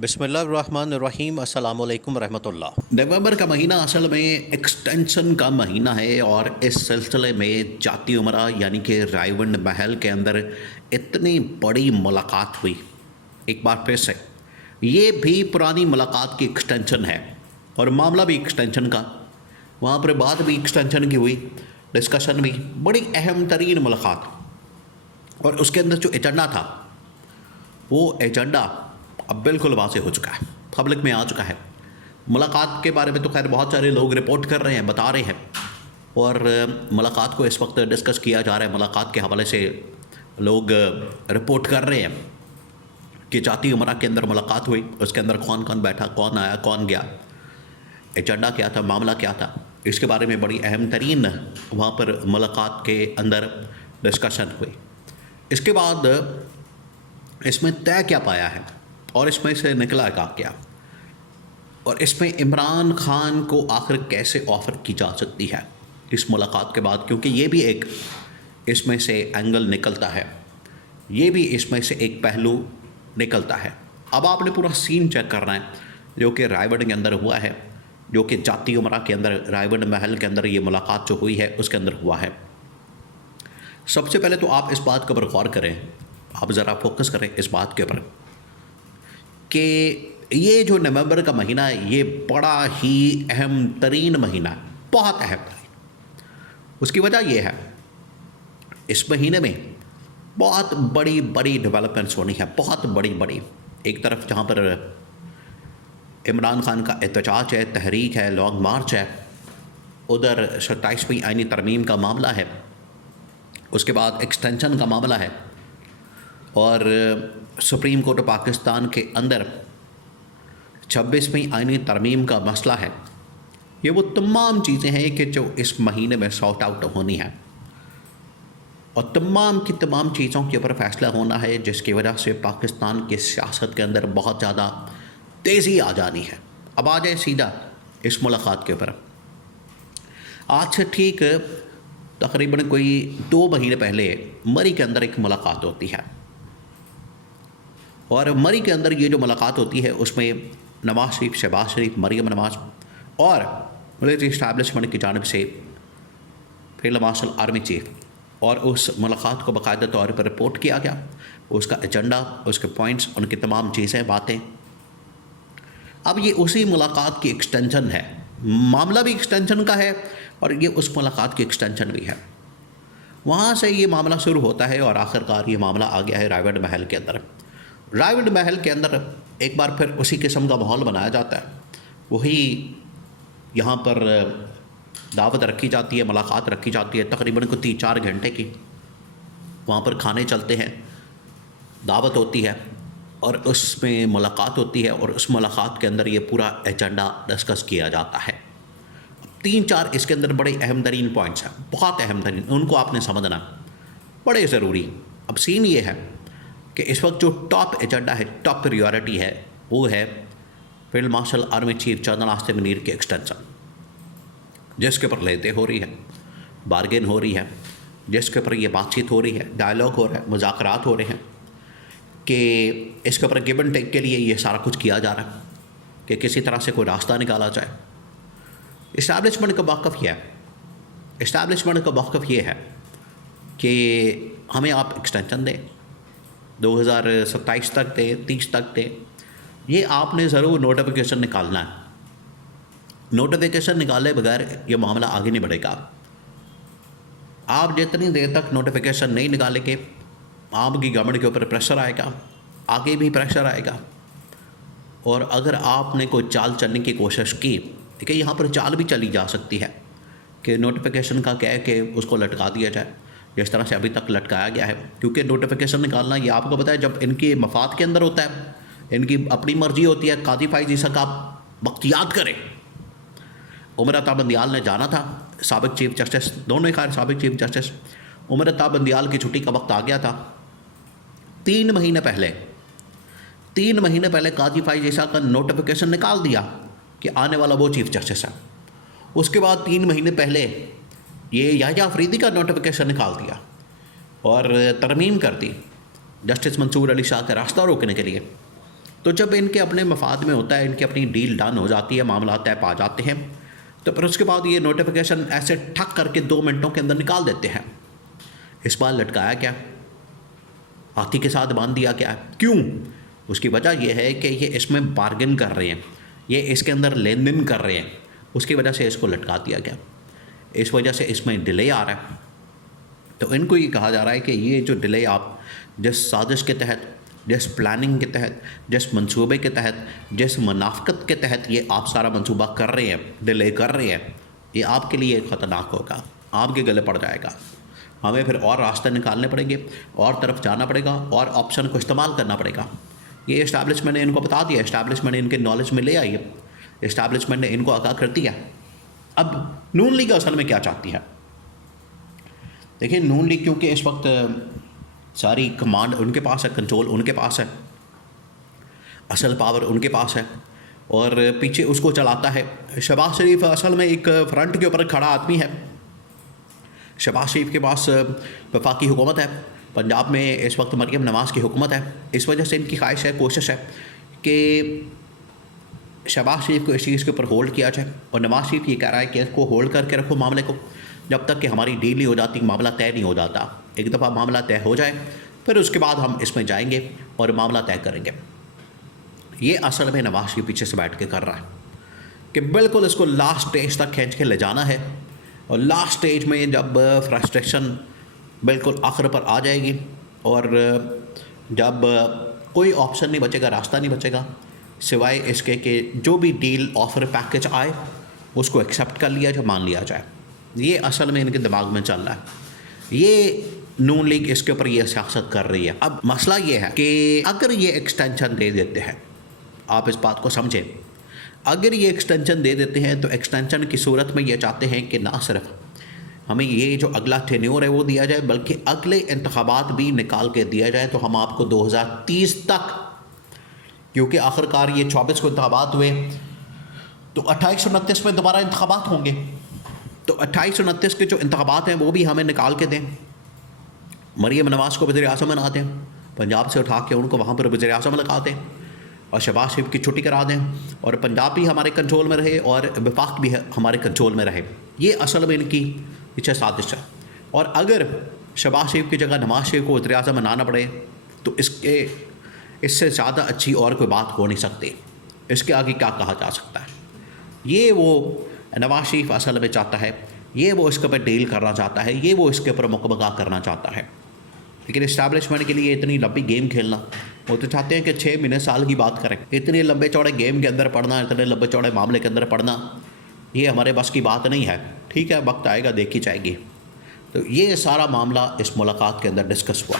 बिस्मिल्लाहिर्रहमानिर्रहीम अस्सलामु अलैकुम रहमतुल्लाह। नवंबर का महीना असल में एक्सटेंशन का महीना है और इस सिलसिले में जाती उमरा यानी कि रायवंड महल के अंदर इतनी बड़ी मुलाकात हुई। एक बार फिर से ये भी पुरानी मुलाकात की एक्सटेंशन है और मामला भी एक्सटेंशन का, वहाँ पर बात भी एक्सटेंशन की हुई, डिस्कशन भी, बड़ी अहम तरीन मुलाकात। और उसके अंदर जो एजेंडा था वो एजेंडा अब बिल्कुल वाज़ेह हो चुका है, पब्लिक में आ चुका है। मुलाकात के बारे में तो खैर बहुत सारे लोग रिपोर्ट कर रहे हैं, बता रहे हैं, और मुलाकात को इस वक्त डिस्कस किया जा रहा है। मुलाकात के हवाले से लोग रिपोर्ट कर रहे हैं कि जाती उमरा के अंदर मुलाकात हुई, उसके अंदर कौन कौन बैठा, कौन आया, कौन गया, एजेंडा क्या था, मामला क्या था, इसके बारे में बड़ी अहम तरीन वहाँ पर मुलाकात के अंदर डिस्कशन हुई। इसके बाद इसमें तय क्या पाया है और इसमें से निकला क्या, और इसमें इमरान खान को आखिर कैसे ऑफ़र की जा सकती है इस मुलाकात के बाद, क्योंकि ये भी एक इसमें से एंगल निकलता है, ये भी इसमें से एक पहलू निकलता है। अब आपने पूरा सीन चेक करना है जो कि रायवंड के अंदर हुआ है, जो कि जाती उमरा के अंदर रायवंड महल के अंदर ये मुलाकात जो हुई है उसके अंदर हुआ है। सबसे पहले तो आप इस बात के ऊपर गौर करें, आप ज़रा फोकस करें इस बात के ऊपर कि ये जो नवंबर का महीना है ये बड़ा ही अहम तरीन महीना है, बहुत अहम तरीन। उसकी वजह ये है इस महीने में बहुत बड़ी बड़ी डेवलपमेंट्स होनी है, बहुत बड़ी बड़ी। एक तरफ जहाँ पर इमरान खान का एहतजाज है, तहरीक है, लॉन्ग मार्च है, उधर 27वीं आईनी तरमीम का मामला है, उसके बाद एक्सटेंशन का मामला है, और सुप्रीम कोर्ट पाकिस्तान के अंदर 26वीं आईनी तरमीम का मसला है। ये वो तमाम चीज़ें हैं कि जो इस महीने में सॉर्ट आउट होनी है, और तमाम की तमाम चीज़ों के ऊपर फैसला होना है, जिसकी वजह से पाकिस्तान की सियासत के अंदर बहुत ज़्यादा तेज़ी आ जानी है। अब आ जाए सीधा इस मुलाकात के ऊपर। आज से ठीक तकरीबन कोई 2 महीने पहले मरी के अंदर एक मुलाकात होती है, और मरी के अंदर ये जो मुलाकात होती है उसमें नवाज शरीफ, शहबाज शरीफ, मरीम नवाज और मिलिट्री इस्टेब्लिशमेंट की जानिब से फील्ड मार्शल आर्मी चीफ, और उस मुलाकात को बाकायदा तौर पर रिपोर्ट किया गया, उसका एजेंडा, उसके पॉइंट्स, उनकी तमाम चीज़ें, बातें। अब ये उसी मुलाकात की एक्सटेंशन है, मामला भी एक्सटेंशन का है और ये उस मुलाकात की एक्सटेंशन भी है। वहाँ से ये मामला शुरू होता है और आखिरकार ये मामला आ गया है रायवंड महल के अंदर। रायवंड महल के अंदर एक बार फिर उसी किस्म का माहौल बनाया जाता है, वही यहाँ पर दावत रखी जाती है, मुलाकात रखी जाती है, तकरीबन को 3-4 घंटे की। वहाँ पर खाने चलते हैं, दावत होती है और उसमें मुलाकात होती है, और उस मुलाकात के अंदर ये पूरा एजेंडा डिस्कस किया जाता है। 3-4 इसके अंदर बड़े अहम तरीन पॉइंट्स हैं, बहुत अहम तरीन, उनको आपने समझना बड़े ज़रूरी। अब सीन ये है कि इस वक्त जो टॉप एजेंडा है, टॉप प्रायोरिटी है, वो है field marshal army chief general Asim Munir की एक्सटेंशन, जिसके ऊपर लेते हो रही है, बारगेन हो रही है, जिसके ऊपर ये बातचीत हो रही है, डायलॉग हो रहा है, मुज़ाकरात हो रहे हैं कि इसके ऊपर गिव एंड टेक के लिए ये सारा कुछ किया जा रहा है कि किसी तरह से कोई रास्ता निकाला जाए। इस्टेब्लिशमेंट का मौक़िफ़ यह है, इस्टेब्लिशमेंट का मौक़िफ़ ये है कि हमें आप एक्सटेंशन दें, 2027 तक दें, 30 तक दें, ये आपने ज़रूर नोटिफिकेशन निकालना है। नोटिफिकेशन निकाले बगैर ये मामला आगे नहीं बढ़ेगा। आप जितनी देर तक नोटिफिकेशन नहीं निकालेंगे, आपकी गवर्नमेंट के ऊपर प्रेशर आएगा, आगे भी प्रेशर आएगा। और अगर आपने कोई चाल चलने की कोशिश की, देखिए यहाँ पर चाल भी चली जा सकती है कि नोटिफिकेशन का क्या है कि उसको लटका दिया जाए, जिस तरह से अभी तक लटकाया गया है। क्योंकि नोटिफिकेशन निकालना ये आपको पता है जब इनके मफाद के अंदर होता है, इनकी अपनी मर्जी होती है। काजी फाइज ईसा का आप वक्त याद करें, उमर अता बंदियाल ने जाना था, साबिक चीफ जस्टिस, दोनों ही खैर साबिक चीफ जस्टिस, उमर अता बंदियाल की छुट्टी का वक्त आ गया था 3 महीने पहले। 3 महीने पहले काजी फाइज ईसा का नोटिफिकेशन निकाल दिया कि आने वाला वो चीफ जस्टिस है। उसके बाद 3 महीने पहले ये याह्या अफरीदी का नोटिफिकेशन निकाल दिया और तरमीम कर दी जस्टिस मंसूर अली शाह का रास्ता रोकने के लिए। तो जब इनके अपने मफाद में होता है, इनकी अपनी डील डन हो जाती है, मामला तय पा जाते हैं, तो फिर उसके बाद ये नोटिफिकेशन ऐसे ठक करके 2 मिनटों के अंदर निकाल देते हैं। इस बार लटकाया क्या, हाथी के साथ बांध दिया क्या? क्यों? उसकी वजह यह है कि ये इसमें बार्गेन कर रहे हैं, ये इसके अंदर लेन देन कर रहे हैं, उसकी वजह से इसको लटका दिया गया। इस वजह से इसमें डिले आ रहा है। तो इनको ये कहा जा रहा है कि ये जो डिले आप जिस साजिश के तहत, जिस प्लानिंग के तहत, जिस मंसूबे के तहत, जिस मुनाफ़कत के तहत ये आप सारा मंसूबा कर रहे हैं, डिले कर रहे हैं, ये आपके लिए ख़तरनाक होगा, आपके गले पड़ जाएगा। हमें फिर और रास्ते निकालने पड़ेंगे, और तरफ जाना पड़ेगा, और ऑप्शन को इस्तेमाल करना पड़ेगा। ये इस्टेब्लिशमेंट ने इनको बता दिया, इस्टेब्लिशमेंट ने इनके नॉलेज में ले आई है, इस्टेब्लिशमेंट ने इनको आगाह कर दिया। अब नून लीग असल में क्या चाहती है? देखिए, नून लीग क्योंकि इस वक्त सारी कमांड उनके पास है, कंट्रोल उनके पास है, असल पावर उनके पास है, और पीछे उसको चलाता है शहबाज शरीफ। असल में एक फ्रंट के ऊपर खड़ा आदमी है। शहबाज शरीफ के पास वफाकी हुकूमत है, पंजाब में इस वक्त मरियम नवाज़ की हुकूमत है। इस वजह से इनकी ख्वाहिश है, कोशिश है कि शहबाज शरीफ को इस चीज़ के ऊपर होल्ड किया जाए, और नवाज़ शरीफ ये कह रहा है कि इसको होल्ड करके रखो मामले को, जब तक कि हमारी डील नहीं हो जाती, मामला तय नहीं हो जाता। एक दफ़ा मामला तय हो जाए, फिर उसके बाद हम इसमें जाएंगे और मामला तय करेंगे। ये असल में नवाज़ शरीफ पीछे से बैठ के कर रहा है कि बिल्कुल इसको लास्ट स्टेज तक खींच के ले जाना है, और लास्ट स्टेज में जब फ्रस्ट्रेशन बिल्कुल आखिर पर आ जाएगी, और जब कोई ऑप्शन नहीं बचेगा, रास्ता नहीं बचेगा सिवाय इसके कि जो भी डील ऑफर पैकेज आए उसको एक्सेप्ट कर लिया जाए, मान लिया जाए। ये असल में इनके दिमाग में चल रहा है। ये नून लीग इसके ऊपर ये सियासत कर रही है। अब मसला ये है कि अगर ये एक्सटेंशन दे देते हैं, आप इस बात को समझें, अगर ये एक्सटेंशन दे देते हैं तो एक्सटेंशन की सूरत में ये चाहते हैं कि ना सिर्फ हमें ये जो अगला टेन्योर है वो दिया जाए, बल्कि अगले इंतखाबात भी निकाल के दिया जाए। तो हम आपको 2030 तक, क्योंकि आखिरकार ये 24 को इंतखाबात हुए, तो 28-29 में दोबारा इंतखाबात होंगे, तो 28-29 के जो इंतखाबात हैं वो भी हमें निकाल के दें। मरियम नवाज़ को वज़ीर आज़म बना दें, पंजाब से उठा के उनको वहाँ पर वज़ीर आज़म लगा दें, और शहबाज शरीफ की छुट्टी करा दें, और पंजाब भी हमारे कंट्रोल में रहे और वफाक भी हमारे कंट्रोल में रहे। ये असल में इनकी पीछे साजिश है। और अगर शहबाज शरीफ की जगह नवाज़ शरीफ को वज़ीर आज़म बनाना पड़े तो इससे ज़्यादा अच्छी और कोई बात हो नहीं सकती। इसके आगे क्या कहा जा सकता है? ये वो नवाज़ शरीफ असल में चाहता है, ये वो इसके ऊपर डील करना चाहता है, ये वो इसके ऊपर मुकम्मल करना चाहता है। लेकिन इस्टेब्लिशमेंट के लिए इतनी लंबी गेम खेलना, वो तो चाहते हैं कि 6 महीने साल की बात करें। इतने लंबे चौड़े गेम के अंदर पढ़ना, इतने लंबे चौड़े मामले के अंदर पढ़ना, ये हमारे बस की बात नहीं है। ठीक है, वक्त आएगा, देखी जाएगी। तो ये सारा मामला इस मुलाकात के अंदर डिस्कस हुआ।